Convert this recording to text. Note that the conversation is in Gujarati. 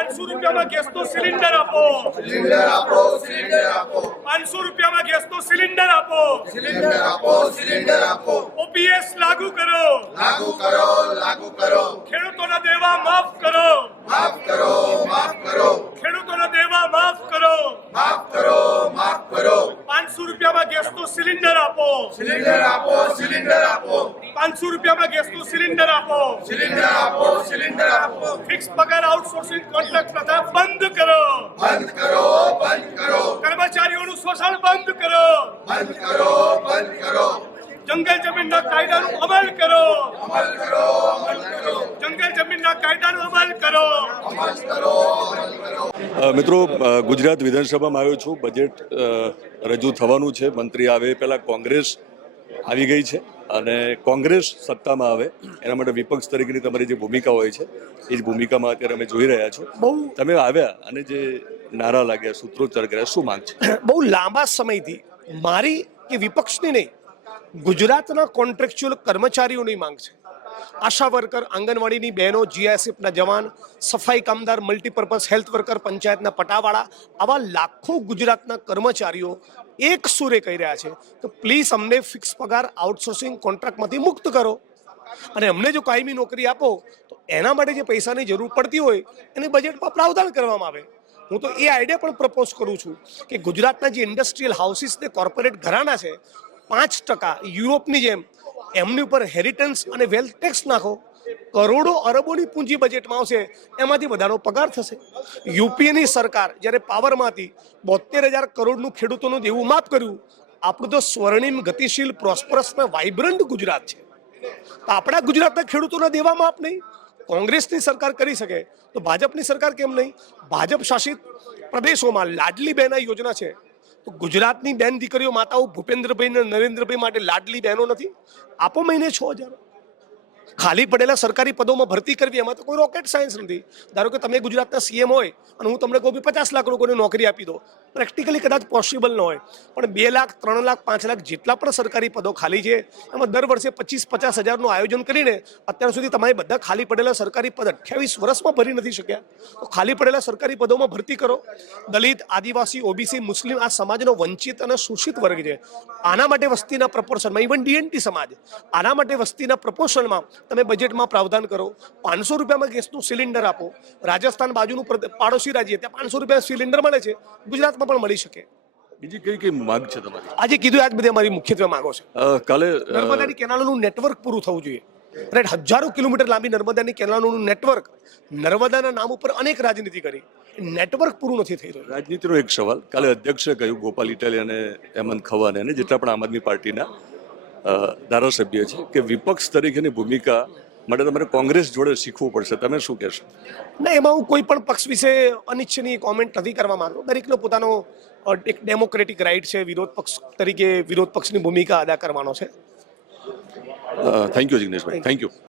₹500 ગેસનો સિલિન્ડર આપો. સિલિન્ડર આપો, સિલિન્ડર આપો, ₹500 ગેસનો સિલિન્ડર આપો. સિલિન્ડર આપો, સિલિન્ડર આપો. ઓપીએસ લાગુ કરો. લાગુ કરો, લાગુ કરો. ખેડૂતોના દેવા માફ કરો. માફ કરો, માફ કરો. ખેડૂતોના દેવા માફ કરો. માફ કરો, માફ કરો. ₹500 ગેસનો સિલિન્ડર આપો. સિલિન્ડર આપો, સિલિન્ડર આપો. ₹500 ગેસનું સિલિન્ડર આપો. સિલિન્ડર આપો, સિલિન્ડર આપો. ફિક્સ પગાર આઉટસોર્સિંગ કોન્ટ્રાક્ટ પ્રથા બંધ કરો. બંધ કરો, બંધ કરો. કર્મચારીઓનું શોષણ બંધ કરો. બંધ કરો, બંધ કરો. જંગલ જમીનના કાયદાનું અમલ કરો. અમલ કરો, અમલ કરો. જંગલ જમીનના કાયદાનો અમલ કરો. અમલ કરો, અમલ કરો. મિત્રો, ગુજરાત વિધાનસભામાં આવ્યો છું. બજેટ રજૂ થવાનું છે. મંત્રી આવે પહેલાં કોંગ્રેસ આવી ગઈ છે અને કોંગ્રેસ સત્તામાં આવે એના માટે વિપક્ષ તરીકેની તમારી જે ભૂમિકા હોય છે એ જ ભૂમિકામાં અત્યારે અમે જોઈ રહ્યા છો. તમે આવ્યા અને જે નારા લાગ્યા, સૂત્રોચ્ચાર કર્યા, શું માંગ છે? બહુ લાંબા સમયથી મારી કે વિપક્ષની નહીં, ગુજરાતના કોન્ટ્રાક્ચ્યુઅલ કર્મચારીઓની માંગ છે. આશા વર્કર, આંગણવાડીની બહેનો, જીઆઈએસએફના જવાન, સફાઈ કામદાર, મલ્ટીપર્પઝ હેલ્થ વર્કર, પંચાયતના પટાવાળા, આવા લાખો ગુજરાતના કર્મચારીઓ એક સુરે કહી રહ્યા છે તો પ્લીઝ અમને ફિક્સ પગાર આઉટસોર્સિંગ કોન્ટ્રાક્ટમાંથી મુક્ત કરો અને અમને જો કાયમી નોકરી આપો તો એના માટે જે પૈસાની જરૂર પડતી હોય એને બજેટમાં પ્રાવધાન કરવામાં આવે. હું તો એ આઈડિયા પણ પ્રપોઝ કરું છું કે ગુજરાતના જે ઇન્ડસ્ટ્રીયલ હાઉસીસ ને કોર્પોરેટ ઘરાના છે 5% યુરોપની જેમ એમની ઉપર હેરિટન્સ અને વેલ્થ ટેક્સ નાખો. કરોડો અરબોની પૂંજી બજેટમાં આવશે, એમાંથી બધાનો પગાર થશે. યુપીએની સરકાર જ્યારે પાવરમાંથી 72,000 કરોડનું ખેડૂતોનું દેવું માફ કર્યું. આપણું તો સ્વર્ણિમ, ગતિશીલ, પ્રોસ્પરસ ને વાઇબ્રન્ટ ગુજરાત છે. તો આપણા ગુજરાતના ખેડૂતોના દેવા માફ નહીં. કોંગ્રેસની સરકાર કરી શકે તો ભાજપની સરકાર કેમ નહીં? ભાજપ શાસિત પ્રદેશોમાં લાડલી બહેના યોજના છે તો ગુજરાતની બેન દીકરીઓ, માતાઓ ભૂપેન્દ્રભાઈ ને નરેન્દ્રભાઈ માટે લાડલી બહેનો નથી? આપો મહિને 6,000. ખાલી પડેલા સરકારી પદોમાં ભરતી કરવી, એમાં તો કોઈ રોકેટ સાયન્સ નથી. ધારો કે તમે ગુજરાતના સીએમ હોય અને હું તમને કહું 50 લાખ લોકોને નોકરી આપી દો, પ્રેક્ટિકલી કદાચ પોસિબલ ન હોય, પણ 2 લાખ, 3 લાખ, 5 લાખ જેટલા પણ સરકારી પદો ખાલી છે એમાં દર વર્ષે 25-50 હજારનું આયોજન કરીને અત્યાર સુધી તમારે બધા ખાલી પડેલા સરકારી પદ 28 વર્ષમાં ભરી નથી શક્યા. તો ખાલી પડેલા સરકારી પદોમાં ભરતી કરો. દલિત, આદિવાસી, ઓબીસી, મુસ્લિમ આ સમાજનો વંચિત અને શોષિત વર્ગ છે. આના માટે વસ્તીના પ્રપોર્શનમાં, ઇવન ડીએનટી સમાજ, આના માટે વસ્તીના પ્રપોર્શનમાં તમે બજેટમાં પ્રાવધાન કરો. ₹500 ગેસનું સિલિન્ડર આપો. રાજસ્થાન બાજુનું પાડોશી રાજ્ય, ત્યાં ₹500 સિલિન્ડર મળે છે, ગુજરાતમાં પણ મળી શકે. બીજી કઈ કઈ માંગ છે તમારી? આજે કીધું આજ બધી અમારી મુખ્યત્વે માંગો છે. કાલે નર્મદાની કેનાલોનું નેટવર્ક પૂરું થવું જોઈએ. રાઈટ, હજારો કિલોમીટર લાંબી નર્મદાની કેનાલોનું નેટવર્ક, નર્મદાના નામ ઉપર અનેક રાજનીતિ કરી, નેટવર્ક પૂરું નથી થઈ રહ્યું. રાજનીતિનો એક સવાલ. કાલે અધ્યક્ષે કહ્યું, ગોપાલ ઇટાલિયા અને હેમંત ખવાને અને જેટલા પણ આમ આદમી પાર્ટીના ધારાસભ્ય છે કે વિપક્ષ તરીકેની ભૂમિકા માટે તમારે કોંગ્રેસ જોડે શીખવું પડશે. તમે શું કહેશો? ના, એમાં હું કોઈ પણ પક્ષ વિશે અનિચ્છનીય કોમેન્ટ નથી કરવા માંગતો. દરેકનો પોતાનો એક ડેમોક્રેટિક રાઇટ છે. વિરોધ પક્ષ તરીકે વિરોધ પક્ષની ભૂમિકા અદા કરવાનો છે. થેન્ક યુ જિગ્નેશભાઈ, થેન્ક યુ.